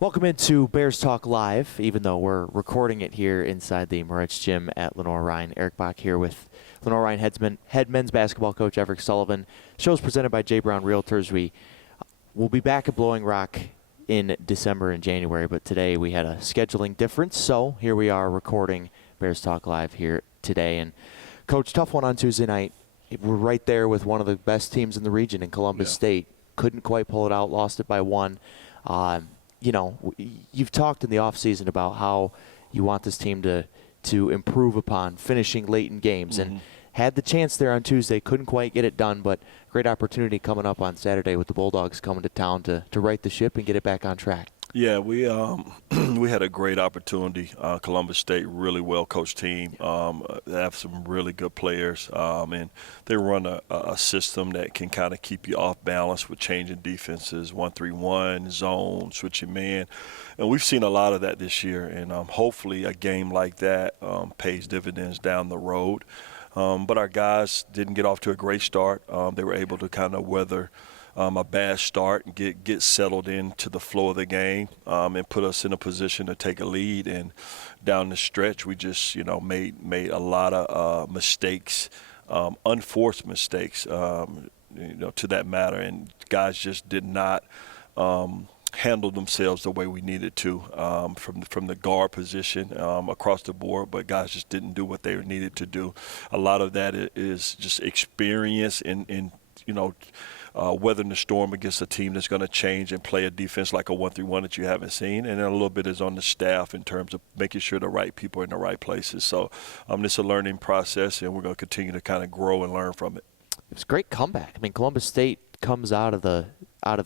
Welcome into Bears Talk Live, even though we're recording it here inside the Moretz Gym at Lenoir-Rhyne. Eric Bach here with Lenoir-Rhyne head men's basketball coach Everick Sullivan. Show's presented by J. Brown Realtors. We will be back at Blowing Rock in December and January, but today we had a scheduling difference, so here we are recording Bears Talk Live here today. And Coach, tough one on Tuesday night. We're right there with one of the best teams in the region in Columbus State. Couldn't quite pull it out, lost it by one. You know, you've talked in the offseason about how you want this team to improve upon finishing late in games, and had the chance there on Tuesday, couldn't quite get it done, but great opportunity coming up on Saturday with the Bulldogs coming to town to right the ship and get it back on track. Yeah, we we had a great opportunity. Columbus State, really well-coached team. They have some really good players, and they run a system that can kind of keep you off balance with changing defenses, 1-3-1, zone, switching man. And we've seen a lot of that this year, and hopefully a game like that pays dividends down the road. But our guys didn't get off to a great start. They were able to kind of weather a bad start and get settled into the flow of the game and put us in a position to take a lead. And down the stretch, we just made a lot of mistakes, unforced mistakes, to that matter. And guys just did not handle themselves the way we needed to from the guard position across the board, but guys just didn't do what they needed to do. A lot of that is just experience in weathering the storm against a team that's going to change and play a defense like a 1-3-1 that you haven't seen. And then a little bit is on the staff in terms of making sure the right people are in the right places. So it's a learning process, and we're going to continue to kind of grow and learn from it. It was a great comeback. I mean, Columbus State comes out of the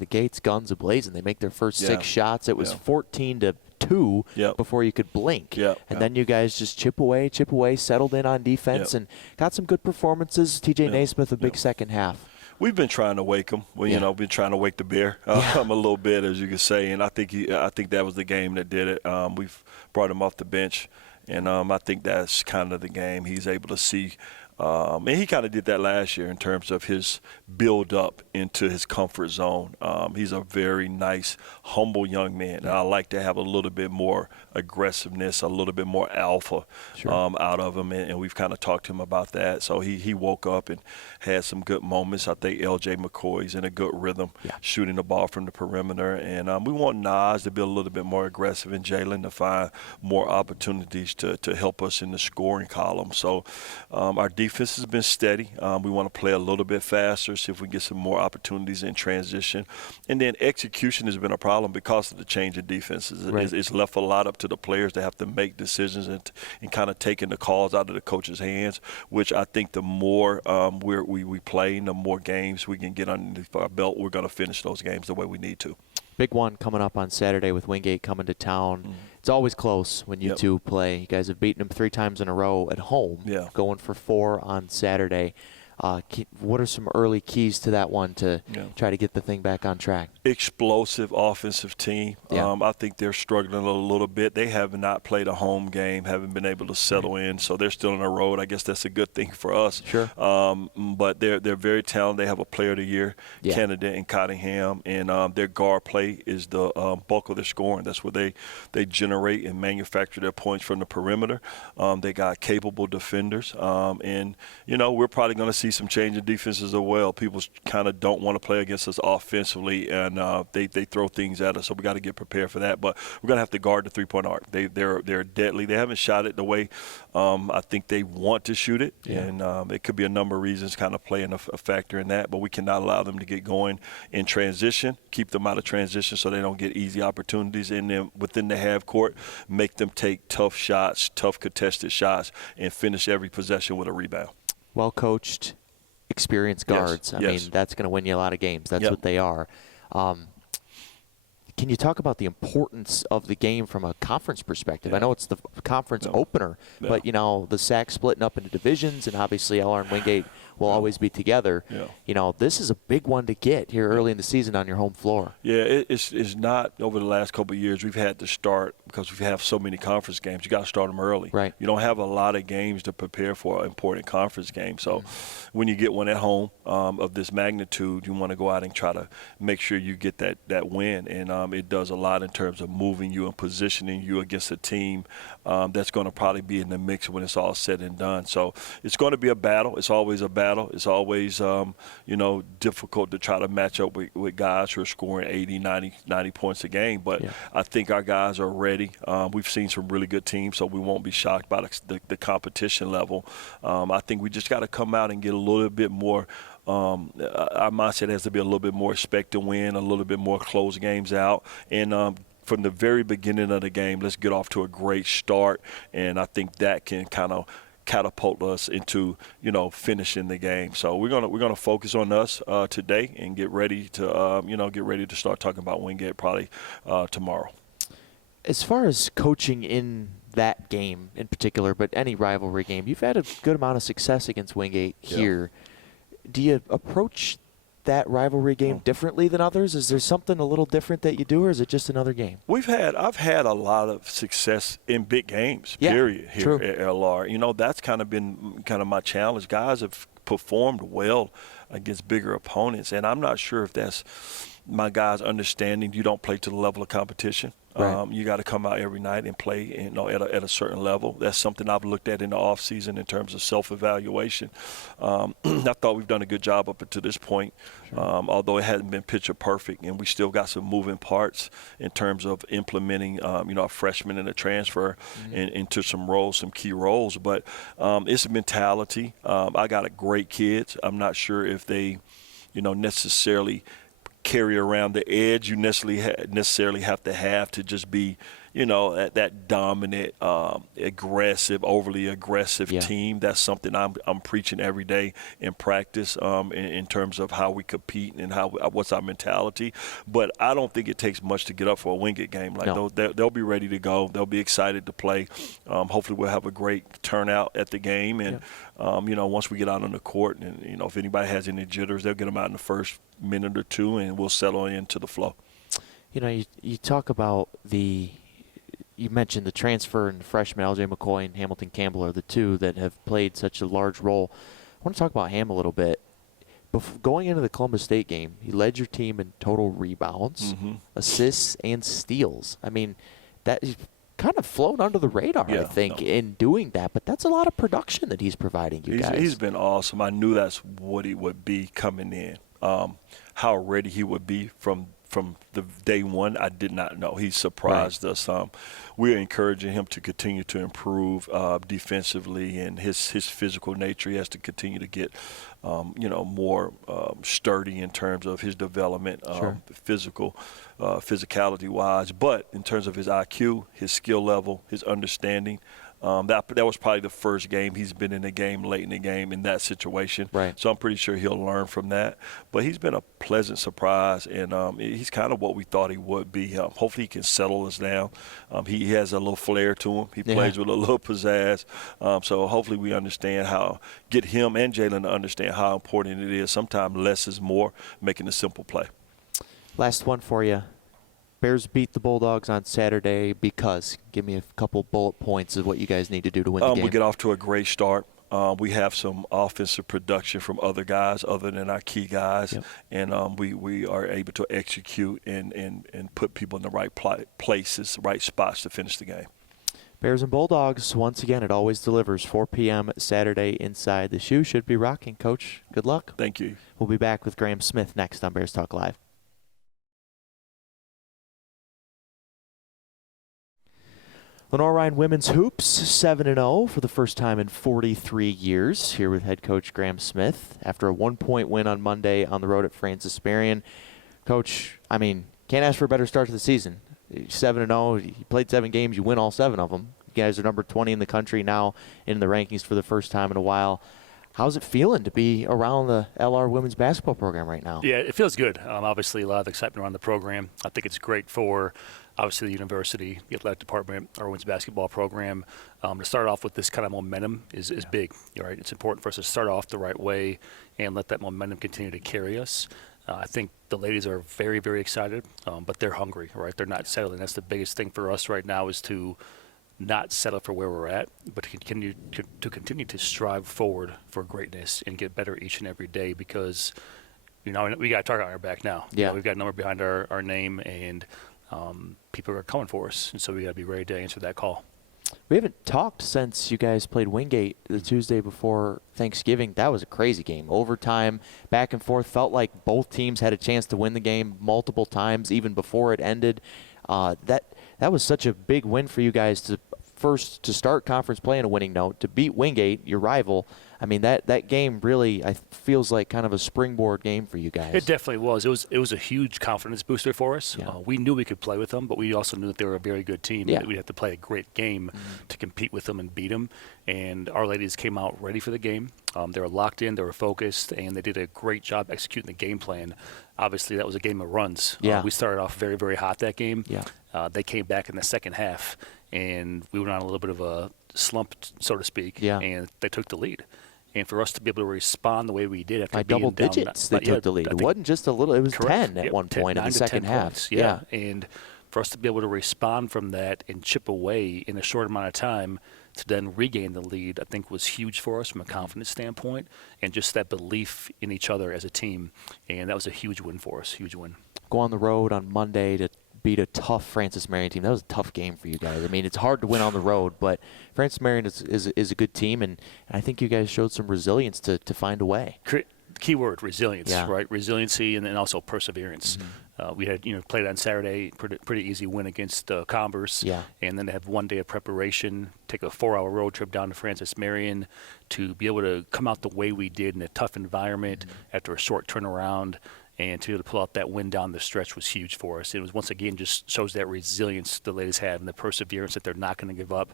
gates guns a-blazing. They make their first 6 shots. It was 14-2 before you could blink. And then you guys just chip away, settled in on defense, and got some good performances. TJ Naismith, a big second half. We've been trying to wake him. Been trying to wake the bear a little bit, as you could say. And I think that was the game that did it. We've brought him off the bench, and I think that's kind of the game. He's able to see. And he kind of did that last year in terms of his build-up into his comfort zone. He's a very nice, humble young man. And I like to have a little bit more aggressiveness, a little bit more alpha out of him, and we've kind of talked to him about that. So he woke up and had some good moments. I think L.J. McCoy's in a good rhythm, shooting the ball from the perimeter. And we want Nas to be a little bit more aggressive and Jalen to find more opportunities to help us in the scoring column. So our defense has been steady. We want to play a little bit faster, see if we can get some more opportunities in transition. And then execution has been a problem because of the change in defenses. It's left a lot up to the players to have to make decisions and kind of taking the calls out of the coach's hands, which I think the more we play, the more games we can get underneath our belt, we're going to finish those games the way we need to. Big one coming up on Saturday with Wingate coming to town. It's always close when you two play. You guys have beaten them 3 times in a row at home, going for 4 on Saturday. What are some early keys to that one to try to get the thing back on track? Explosive offensive team. I think they're struggling a little bit. They have not played a home game, haven't been able to settle in, so they're still on the road. I guess that's a good thing for us. But they're very talented. They have a Player of the Year candidate in Cottingham, and their guard play is the bulk of their scoring. That's where they generate and manufacture their points from the perimeter. They got capable defenders, and we're probably going to see some change in defenses as well. People kind of don't want to play against us offensively, and they throw things at us, so we got to get prepared for that. But we're going to have to guard the three-point arc. They're deadly. They haven't shot it the way I think they want to shoot it, and it could be a number of reasons kind of playing a factor in that, but we cannot allow them to get going in transition, keep them out of transition so they don't get easy opportunities, and then within the half court, make them take tough shots, tough contested shots, and finish every possession with a rebound. Well-coached, experienced guards. I mean, that's going to win you a lot of games. That's what they are. Can you talk about the importance of the game from a conference perspective? I know it's the conference opener, but, the SAC splitting up into divisions, and obviously LR and Wingate will always be together. Yeah. You know, this is a big one to get here early in the season on your home floor. Yeah, it's not over the last couple of years we've had to start because we have so many conference games. You got to start them early. Right. You don't have a lot of games to prepare for an important conference game. So when you get one at home of this magnitude, you want to go out and try to make sure you get that win. And it does a lot in terms of moving you and positioning you against a team that's going to probably be in the mix when it's all said and done. So it's going to be a battle. It's always a battle. It's always, difficult to try to match up with guys who are scoring 80, 90 points a game. But I think our guys are ready. We've seen some really good teams, so we won't be shocked by the competition level. I think we just got to come out and get a little bit more. Our mindset has to be a little bit more expect to win, a little bit more close games out. And from the very beginning of the game, let's get off to a great start. And I think that can kind of catapult us into finishing the game. So we're gonna focus on us today and get ready to start talking about Wingate probably tomorrow. As far as coaching in that game in particular, but any rivalry game, you've had a good amount of success against Wingate here. Do you approach that rivalry game differently than others? Is there something a little different that you do, or is it just another game? I've had a lot of success in big games, period, here at LR. That's kind of been my challenge. Guys have performed well against bigger opponents, and I'm not sure if that's my guys understanding you don't play to the level of competition. Right. You got to come out every night and play at a certain level. That's something I've looked at in the offseason in terms of self-evaluation. I thought we've done a good job up to this point, although it hasn't been picture perfect, and we still got some moving parts in terms of implementing a freshman and a transfer into some roles, some key roles. But it's a mentality. I got great kids. I'm not sure if they necessarily – carry around the edge you necessarily have to just be that dominant, overly aggressive team. That's something I'm preaching every day in practice in terms of how we compete and what's our mentality. But I don't think it takes much to get up for a Wingate game. They'll be ready to go. They'll be excited to play. Hopefully we'll have a great turnout at the game. And once we get out on the court, and if anybody has any jitters, they'll get them out in the first minute or two, and we'll settle into the flow. You talk about you mentioned the transfer and the freshman, LJ McCoy and Hamilton Campbell are the two that have played such a large role. I want to talk about Ham a little bit. Going into the Columbus State game, he led your team in total rebounds, assists, and steals. I mean, that he's kind of flown under the radar, I think, in doing that. But that's a lot of production that he's providing you guys. He's been awesome. I knew that's what he would be coming in. How ready he would be from the day one, I did not know. He surprised us. We're encouraging him to continue to improve defensively, and his physical nature. He has to continue to get more sturdy in terms of his development, physicality wise. But in terms of his IQ, his skill level, his understanding. That was probably the first game he's been in a game late in the game in that situation. Right. So I'm pretty sure he'll learn from that. But he's been a pleasant surprise, and he's kind of what we thought he would be. Hopefully he can settle us down. He has a little flair to him. He plays with a little pizzazz. So hopefully we get him and Jalen to understand how important it is. Sometimes less is more, making a simple play. Last one for you. Bears beat the Bulldogs on Saturday because. Give me a couple bullet points of what you guys need to do to win the game. We get off to a great start. We have some offensive production from other guys other than our key guys, and we are able to execute and put people in the right places, right spots to finish the game. Bears and Bulldogs, once again, it always delivers. 4 p.m. Saturday inside the shoe. Should be rocking, Coach. Good luck. Thank you. We'll be back with Grahm Smith next on Bears Talk Live. Lenoir-Rhyne women's hoops, 7-0 for the first time in 43 years. Here with head coach Grahm Smith after a 1-point win on Monday on the road at Francis Marion. Coach, I mean, can't ask for a better start to the season. 7-0, you played 7 games, you win all 7 of them. You guys are number 20 in the country now in the rankings for the first time in a while. How's it feeling to be around the LR women's basketball program right now? Yeah, it feels good. Obviously, a lot of excitement around the program. I think it's great for obviously the university, the athletic department, our women's basketball program. To start off with this kind of momentum is big, right? It's important for us to start off the right way and let that momentum continue to carry us. I think the ladies are very, very excited, but they're hungry, right? They're not settling. That's the biggest thing for us right now, is to not settle for where we're at, but to continue to strive forward for greatness and get better each and every day, because we got a target on our back now. Yeah. We've got a number behind our name, and people are coming for us, and so we got to be ready to answer that call. We haven't talked since you guys played Wingate the Tuesday before Thanksgiving. That was a crazy game. Overtime, back and forth. Felt like both teams had a chance to win the game multiple times, even before it ended. That was such a big win for you guys to start conference play on a winning note, to beat Wingate, your rival. I mean, that game really feels like kind of a springboard game for you guys. It definitely was. It was a huge confidence booster for us. Yeah. We knew we could play with them, but we also knew that they were a very good team. Yeah. That we'd have to play a great game to compete with them and beat them. And our ladies came out ready for the game. They were locked in, they were focused, and they did a great job executing the game plan. Obviously, that was a game of runs. Yeah. We started off very, very hot that game. Yeah. They came back in the second half, and we went on a little bit of a slump, so to speak, Yeah. and they took the lead. And for us to be able to respond the way we did after By being double down, digits, they took the lead. It wasn't just a little. It was correct. 10 at one point in 9 the to second 10 half. points. Yeah. And for us to be able to respond from that and chip away in a short amount of time to then regain the lead, I think was huge for us from a confidence standpoint, and just that belief in each other as a team. And that was a huge win for us, huge win. Go on the road on Monday to beat a tough Francis Marion team. That was a tough game for you guys. I mean, it's hard to win on the road, but Francis Marion is a good team, and I think you guys showed some resilience to find a way. Key word, resilience, Yeah. right? Resiliency, and then also perseverance. We had played on Saturday, pretty easy win against Converse, Yeah. and then to have 1 day of preparation, take a 4-hour road trip down to Francis Marion, to be able to come out the way we did in a tough environment after a short turnaround, and to be able to pull out that win down the stretch was huge for us. It was, once again, just shows that resilience the ladies have and the perseverance that they're not going to give up.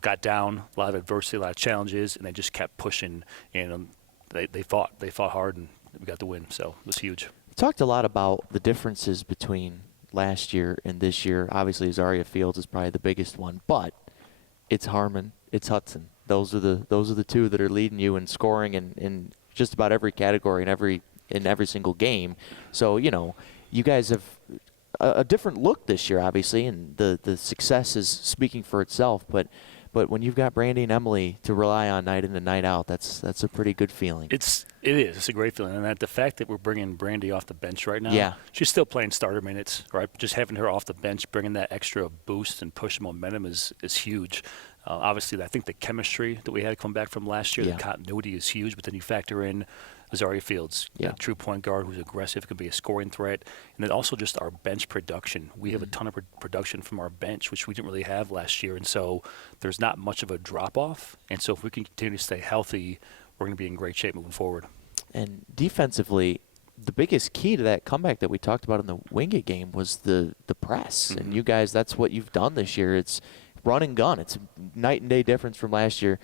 Got down, a lot of adversity, a lot of challenges, and they just kept pushing, and they fought hard, and we got the win, so it was huge. We talked a lot about the differences between last year and this year. Obviously, Azaria Fields is probably the biggest one, but it's Harmon, it's Hudson. Those are the two that are leading you in scoring in just about every category in every single game. So, you guys have a different look this year, obviously, and the success is speaking for itself. But when you've got Brandy and Emily to rely on night in and night out, that's a pretty good feeling. It is. It's a great feeling. And the fact that we're bringing Brandy off the bench right now, Yeah. she's still playing starter minutes, right? Just having her off the bench, bringing that extra boost and push momentum is huge. Obviously, I think the chemistry that we had come back from last year, Yeah. the continuity is huge. But then you factor in Azaria Fields, Yeah. a true point guard who's aggressive, can be a scoring threat. And then also just our bench production. We have a ton of production from our bench, which we didn't really have last year. And so there's not much of a drop-off. And so if we can continue to stay healthy, we're going to be in great shape moving forward. And defensively, the biggest key to that comeback that we talked about in the Wingate game was the press. And you guys, that's what you've done this year. It's run and gun. It's a night and day difference from last year.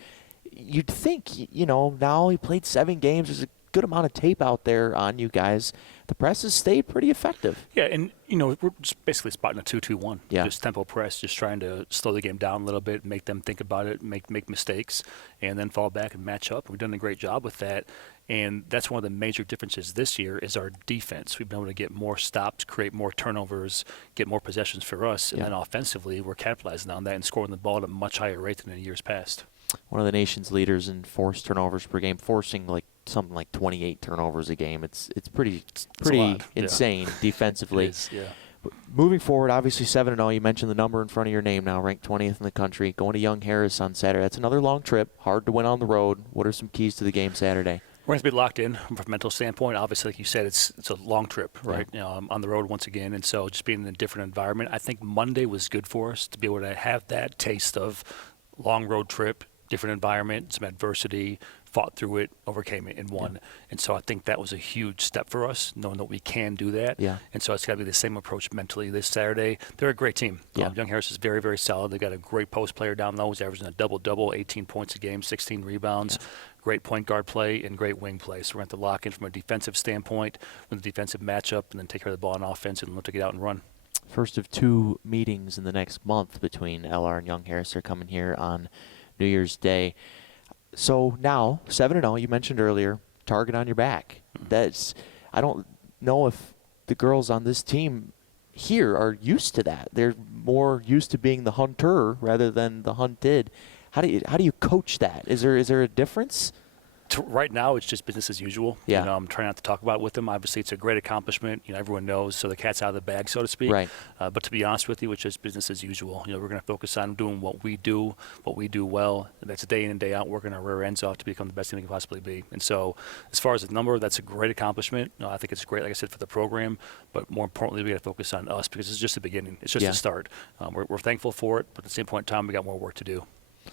You'd think, now he played 7 games. There's a good amount of tape out there on you guys. The press has stayed pretty effective. Yeah, and, we're just basically spotting a 2-2-1. Yeah. Just tempo press, just trying to slow the game down a little bit, make them think about it, make mistakes, and then fall back and match up. We've done a great job with that. And that's one of the major differences this year is our defense. We've been able to get more stops, create more turnovers, get more possessions for us. And then offensively, we're capitalizing on that and scoring the ball at a much higher rate than in years past. One of the nation's leaders in forced turnovers per game, forcing something like 28 turnovers a game. It's pretty insane defensively. It is, yeah. Moving forward, obviously 7-0. You mentioned the number in front of your name now, ranked 20th in the country. Going to Young Harris on Saturday. That's another long trip. Hard to win on the road. What are some keys to the game Saturday? We're going to be locked in from a mental standpoint. Obviously, like you said, it's a long trip, right? On the road once again, and so just being in a different environment. I think Monday was good for us to be able to have that taste of long road trip, different environment, some adversity, fought through it, overcame it, and won. Yeah. And so I think that was a huge step for us, knowing that we can do that. Yeah. And so it's got to be the same approach mentally this Saturday. They're a great team. Yeah. Young Harris is very, very solid. They got a great post player down low. He's averaging a double-double, 18 points a game, 16 rebounds. Yeah. Great point guard play and great wing play. So we're going to have to lock in from a defensive standpoint with a defensive matchup and then take care of the ball on offense and look to get out and run. First of 2 meetings in the next month between LR and Young Harris. Are coming here on New Year's Day. So now 7-0. You mentioned earlier, target on your back. I don't know if the girls on this team here are used to that. They're more used to being the hunter rather than the hunted. How do you coach that? Is there a difference? Right now, it's just business as usual. Yeah. I'm trying not to talk about it with them. Obviously, it's a great accomplishment. Everyone knows, so the cat's out of the bag, so to speak. Right. But to be honest with you, it's just business as usual. We're going to focus on doing what we do well. And that's day in and day out, working our rear ends off to become the best team we can possibly be. And so, as far as the number, that's a great accomplishment. I think it's great, like I said, for the program. But more importantly, we got to focus on us because it's just the beginning. It's just the start. We're thankful for it, but at the same point in time, we got more work to do.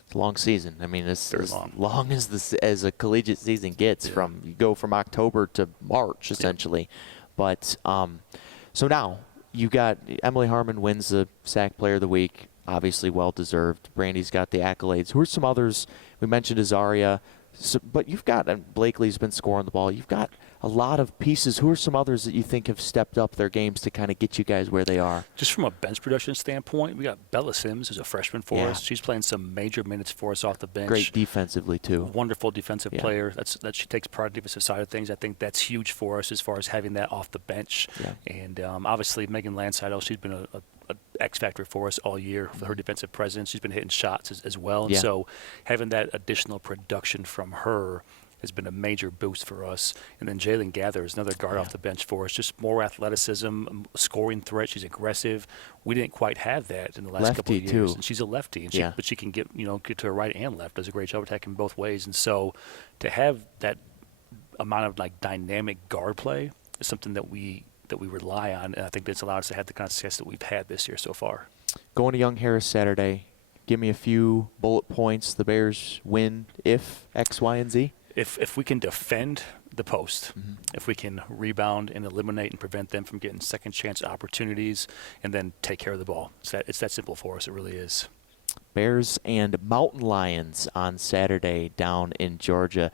It's a long season. I mean, it's Very as long as a collegiate season gets. You go from October to March essentially. But so now you got Emily Harmon wins the SAC Player of the Week, obviously well deserved. Brandy's got the accolades. Who are some others? We mentioned Azaria, but you've got, and Blakely's been scoring the ball. You've got a lot of pieces. Who are some others that you think have stepped up their games to kind of get you guys where they are? Just from a bench production standpoint, we got Bella Sims, who's a freshman for us. She's playing some major minutes for us off the bench. Great defensively, too. Wonderful defensive player. That she takes pride in the defensive side of things. I think that's huge for us as far as having that off the bench. And obviously, Megan Landseidel, she's been a X factor for us all year for her defensive presence. She's been hitting shots as well. And so having that additional production from her has been a major boost for us. And then Jalen Gathers, another guard off the bench for us, just more athleticism, scoring threat. She's aggressive. We didn't quite have that in the last couple of years. Too. And she's a lefty, and but she can get to her right and left. Does a great job attacking both ways. And so to have that amount of dynamic guard play is something that we rely on, and I think that's allowed us to have the kind of success that we've had this year so far. Going to Young Harris Saturday, give me a few bullet points. The Bears win if X, Y, and Z. If we can defend the post, if we can rebound and eliminate and prevent them from getting second chance opportunities, and then take care of the ball. It's that simple for us. It really is. Bears and Mountain Lions on Saturday down in Georgia.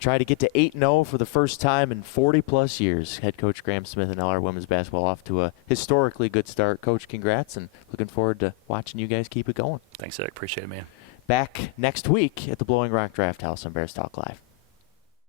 Try to get to 8-0 for the first time in 40-plus years. Head coach Grahm Smith and LR women's basketball off to a historically good start. Coach, congrats, and looking forward to watching you guys keep it going. Thanks, Eric. Appreciate it, man. Back next week at the Blowing Rock Draft House on Bears Talk Live.